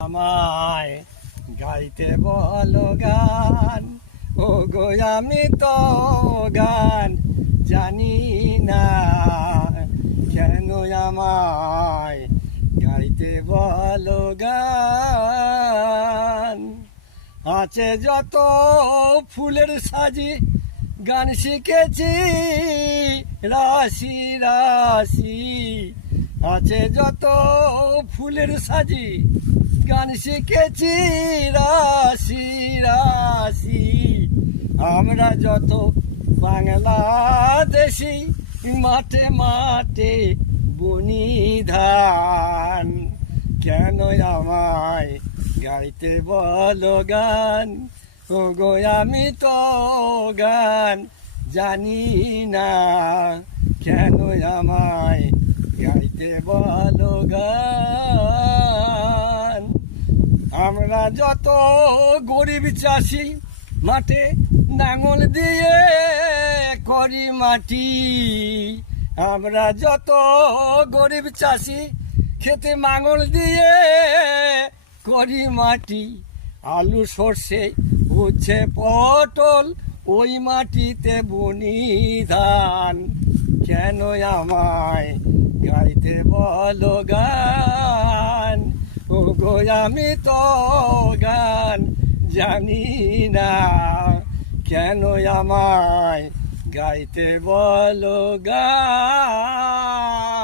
আমায় গাইতে বলো গান, ও গো আমি তো গান জানি না, কেন আমায় গাইতে বলো গান। আছে যত ফুলের সাজি গান শিখেছি রাশি রাশি, আছে যত ফুলের সাজি গান শিখেছি রাশি রাশি। আমরা যত বাংলাদেশি মাঠে মাঠে বুনি ধান, কেন আমায় গাইতে বলো গান, ও গো আমি তো গান জানি না, কেন আমায় গাইতে বলো গান। আমরা যত গরিব চাষি মাঠে নাঙল দিয়ে করি মাটি, আমরা যত গরিব চাষি খেতে নাঙল দিয়ে করি মাটি। আলু সর্ষে উচ্ছে পটল ওই মাটিতে বুনি ধান, কেন আমায় গাইতে বলো গান, ও গো আমি তো গান জানি না, কেন আমায় গাইতে বলো গান।